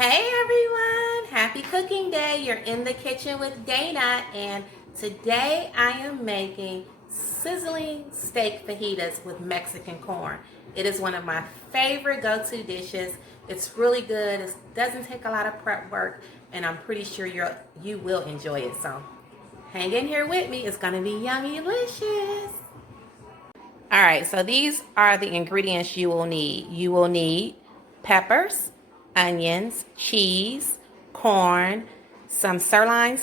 Hey everyone, happy cooking day. You're in the kitchen with Dana, and today I am making sizzling steak fajitas with Mexican corn. It is one of my favorite go-to dishes. It's really good. It doesn't take a lot of prep work, and I'm pretty sure you will enjoy it. So hang in here with me. It's gonna be yummy delicious. All right, so these are the ingredients you will need. You will need peppers, onions, cheese, corn, some sirloin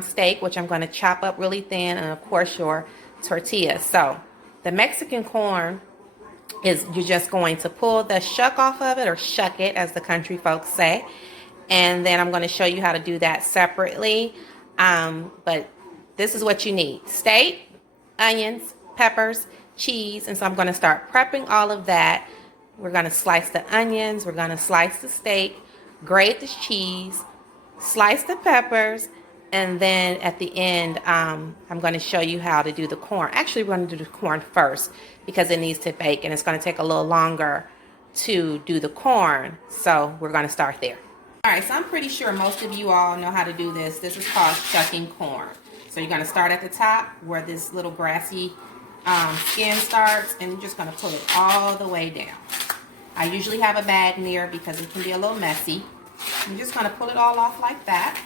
steak, which I'm going to chop up really thin, and of course your tortillas. So the Mexican corn is you're just going to pull the shuck off of it, or shuck it as the country folks say. And then I'm going to show you how to do that separately. But this is what you need: steak, onions, peppers, cheese. And so I'm going to start prepping all of that. We're going to slice the onions, we're going to slice the steak, grate the cheese, slice the peppers, and then at the end I'm going to show you how to do the corn. Actually, we're going to do the corn first because it needs to bake, and it's going to take a little longer to do the corn, so we're going to start there. All right, so I'm pretty sure most of you all know how to do this. This is called shucking corn. So you're going to start at the top where this little grassy skin starts, and you're just going to pull it all the way down. I usually have a bag near because it can be a little messy. I'm just going to pull it all off like that.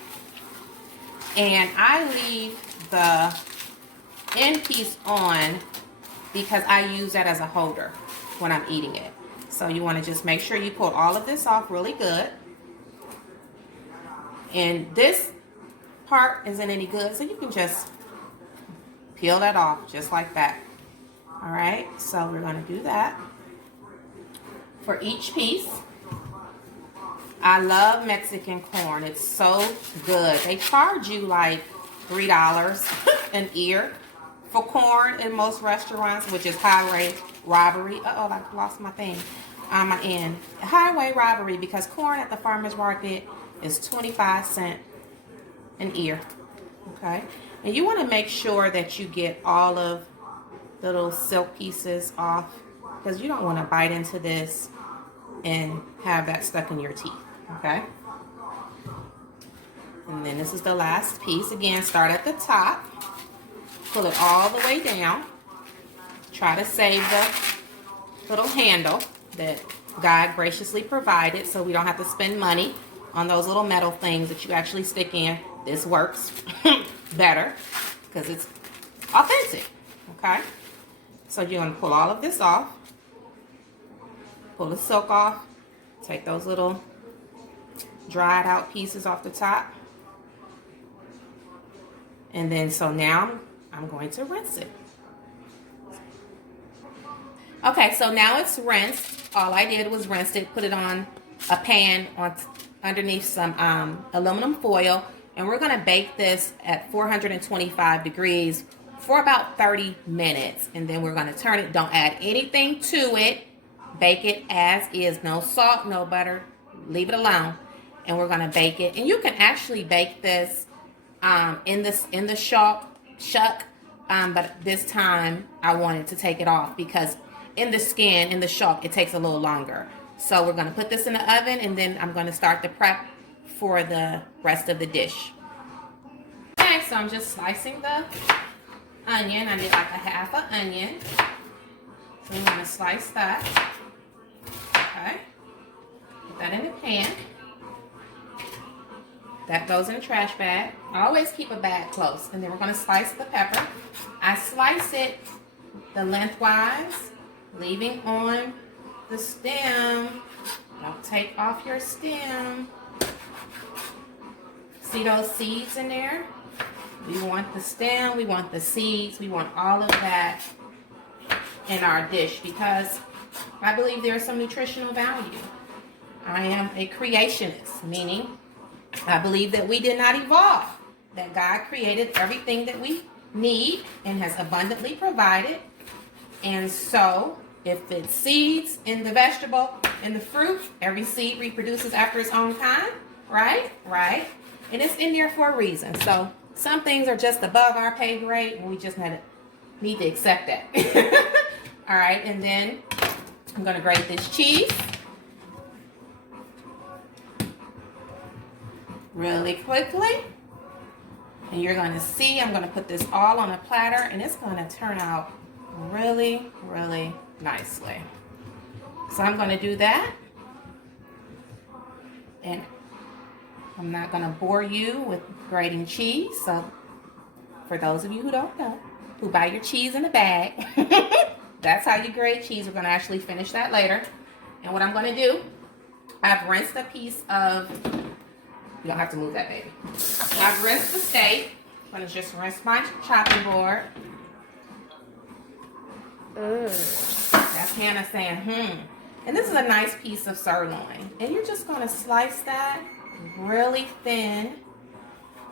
And I leave the end piece on because I use that as a holder when I'm eating it. So you want to just make sure you pull all of this off really good. And this part isn't any good, so you can just peel that off just like that. All right, so we're going to do that for each piece. I love Mexican corn. It's so good. They charge you like $3 an ear for corn in most restaurants, which is highway robbery. Uh-oh, I lost my thing on my end. Highway robbery, because corn at the farmer's market is 25 cents an ear. Okay, and you want to make sure that you get all of the little silk pieces off, because you don't want to bite into this and have that stuck in your teeth. Okay, and then this is the last piece. Again, start at the top, pull it all the way down. Try to save the little handle that God graciously provided, so we don't have to spend money on those little metal things that you actually stick in. This works better because it's authentic. Okay, so you're going to pull all of this off, pull the silk off, take those little dried out pieces off the top, and then so now I'm going to rinse it. Okay, so now it's rinsed. All I did was rinse it, put it on a pan underneath some aluminum foil, and we're going to bake this at 425 degrees for about 30 minutes, and then we're going to turn it. Don't add anything to it. Bake it as is. No salt, no butter. Leave it alone. And we're going to bake it. And you can actually bake this in the shuck, but this time I wanted to take it off because in the skin, in the shuck, it takes a little longer. So we're going to put this in the oven, and then I'm going to start the prep for the rest of the dish. Okay, so I'm just slicing the onion. I need like a half an onion. So I'm going to slice that. Okay. Put that in the pan. That goes in a trash bag. Always keep a bag close. And then we're going to slice the pepper. I slice it the lengthwise, leaving on the stem. Don't take off your stem. See those seeds in there? We want the stem, we want the seeds, we want all of that in our dish because I believe there's some nutritional value. I am a creationist, meaning I believe that we did not evolve, that God created everything that we need and has abundantly provided. And so if it's seeds in the vegetable, in the fruit, every seed reproduces after its own kind, right? Right. And it's in there for a reason. So some things are just above our pay grade, and we just need to accept that. All right, and then I'm going to grate this cheese. really quickly. And you're going to see, I'm going to put this all on a platter, and it's going to turn out really, really nicely. So I'm going to do that. And I'm not going to bore you with grating cheese. So for those of you who don't know, who buy your cheese in a bag, that's how you grate cheese. We're going to actually finish that later. And what I'm going to do, I've rinsed a piece of, you don't have to move that, baby. I've rinsed the steak. I'm going to just rinse my chopping board. That's Hannah saying, And this is a nice piece of sirloin. And you're just going to slice that really thin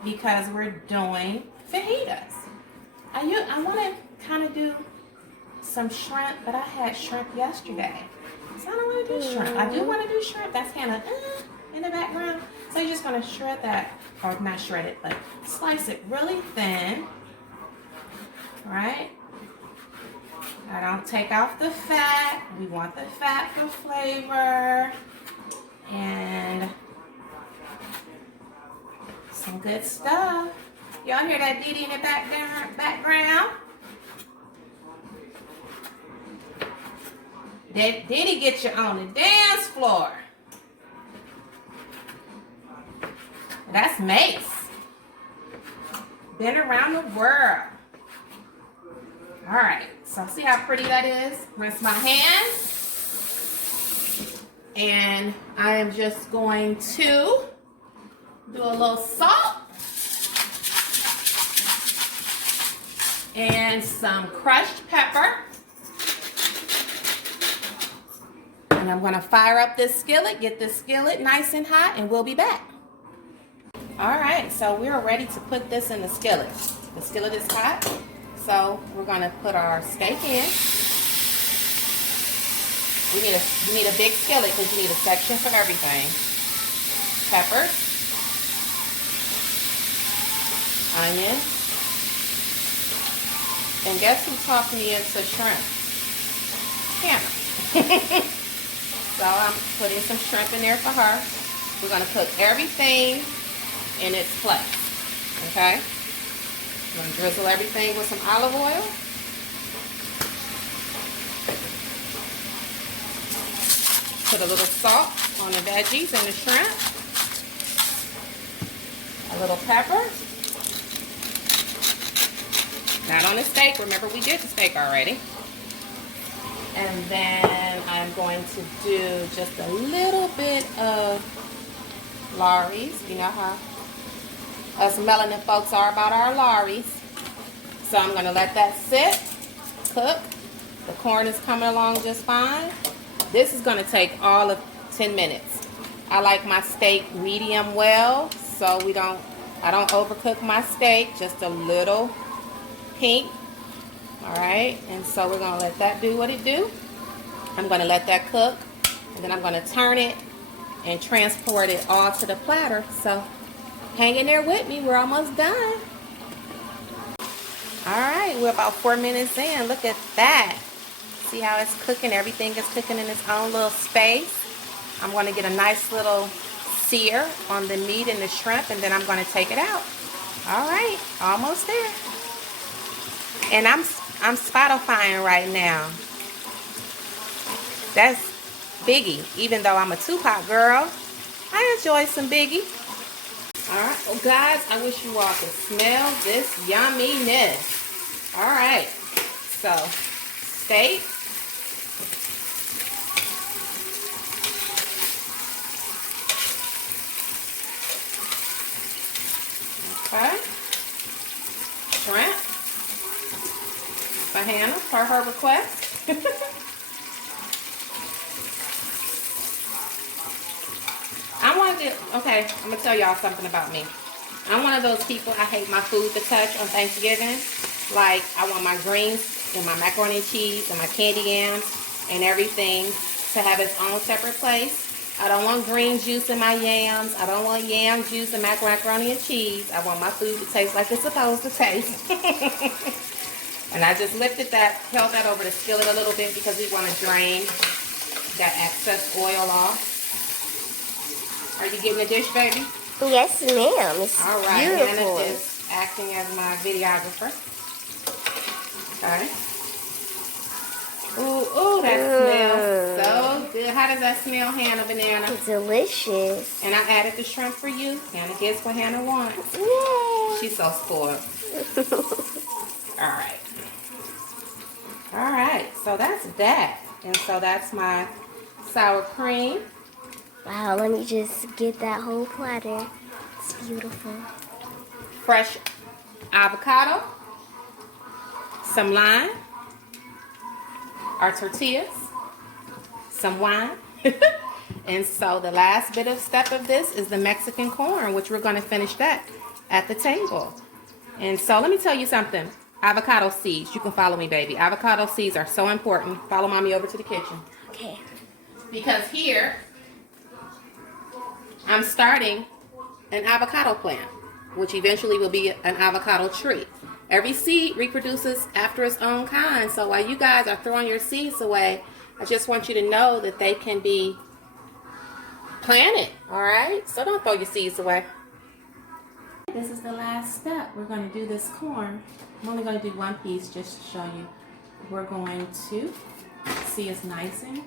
because we're doing fajitas. I want to kind of do some shrimp, but I had shrimp yesterday. So I don't want to do shrimp. I do want to do shrimp. That's Hannah in the background. So you're just going to shred that, or not shred it, but slice it really thin. Right? I don't take off the fat. We want the fat for flavor. And some good stuff. Y'all hear that Diddy in the background? Diddy get you on the dance floor. That's Mace. Been around the world. All right, so see how pretty that is? Rinse my hands. And I am just going to do a little salt and some crushed pepper. And I'm going to fire up this skillet, get this skillet nice and hot, and we'll be back. All right, so we're ready to put this in the skillet. The skillet is hot, so we're going to put our steak in. You need a big skillet because you need a section for everything. Peppers, onion, and guess who talked me into shrimp? Hannah. So I'm putting some shrimp in there for her. We're going to put everything in its place. Okay? I'm going to drizzle everything with some olive oil. Put a little salt on the veggies and the shrimp. A little pepper. Not on the steak. Remember, we did the steak already. And then I'm going to do just a little bit of Lawry's. You know how us melanin folks are about our Lawry's. So I'm going to let that sit, cook. The corn is coming along just fine. This is going to take all of 10 minutes. I like my steak medium well, so I don't overcook my steak, just a little pink. All right, and so we're going to let that do what it do. I'm going to let that cook, and then I'm going to turn it and transport it all to the platter. So hang in there with me. We're almost done. All right, we're about 4 minutes in. Look at that. See how it's cooking? Everything is cooking in its own little space. I'm going to get a nice little sear on the meat and the shrimp, and then I'm going to take it out. All right, almost there. And I'm Spotifying right now. That's Biggie. Even though I'm a Tupac girl, I enjoy some Biggie. Alright, well guys, I wish you all could smell this yumminess. Alright, so steak. Okay. Shrimp. For Hannah, for her request. Okay, I'm going to tell y'all something about me. I'm one of those people, I hate my food to touch on Thanksgiving. Like, I want my greens and my macaroni and cheese and my candy yams and everything to have its own separate place. I don't want green juice in my yams. I don't want yam juice in my macaroni and cheese. I want my food to taste like it's supposed to taste. And I just lifted that, held that over the skillet a little bit because we want to drain that excess oil off. Are you getting a dish, baby? Yes, ma'am. It's All right, beautiful. Hannah is acting as my videographer. Okay. Ooh, that smells so good. How does that smell, Hannah, banana? It's delicious. And I added the shrimp for you. Hannah gets what Hannah wants. Yay! She's so spoiled. All right. All right, so that's that. And so that's my sour cream. Wow, let me just get that whole platter. It's beautiful. Fresh avocado. Some lime. Our tortillas. Some wine. And so the last bit of step of this is the Mexican corn, which we're going to finish that at the table. And so let me tell you something. Avocado seeds. You can follow me, baby. Avocado seeds are so important. Follow mommy over to the kitchen. Okay. Because here, I'm starting an avocado plant, which eventually will be an avocado tree. Every seed reproduces after its own kind. So while you guys are throwing your seeds away, I just want you to know that they can be planted. All right? So don't throw your seeds away. This is the last step. We're going to do this corn. I'm only going to do one piece just to show you. We're going to see it's nice and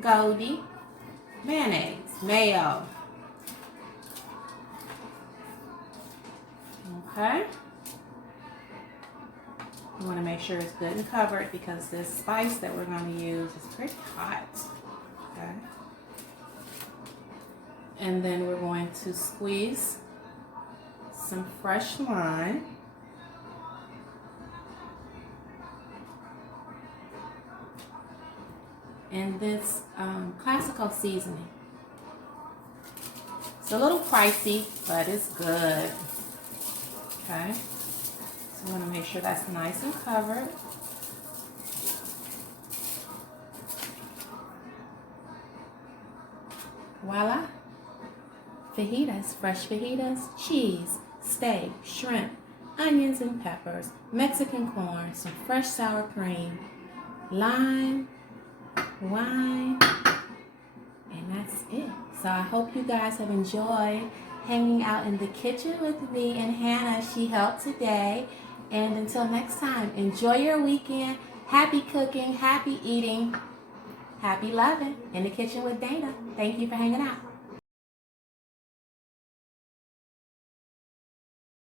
goldy. Mayonnaise, mayo. Okay. You want to make sure it's good and covered because this spice that we're going to use is pretty hot. Okay. And then we're going to squeeze some fresh lime. And this classical seasoning. It's a little pricey, but it's good. Okay. So I'm going to make sure that's nice and covered. Voila. Fajitas, fresh fajitas, cheese, steak, shrimp, onions and peppers, Mexican corn, some fresh sour cream, lime, wine, and that's it. So I hope you guys have enjoyed hanging out in the kitchen with me and Hannah. She helped today. And until next time, enjoy your weekend. Happy cooking, happy eating, happy loving in the kitchen with Dana. Thank you for hanging out.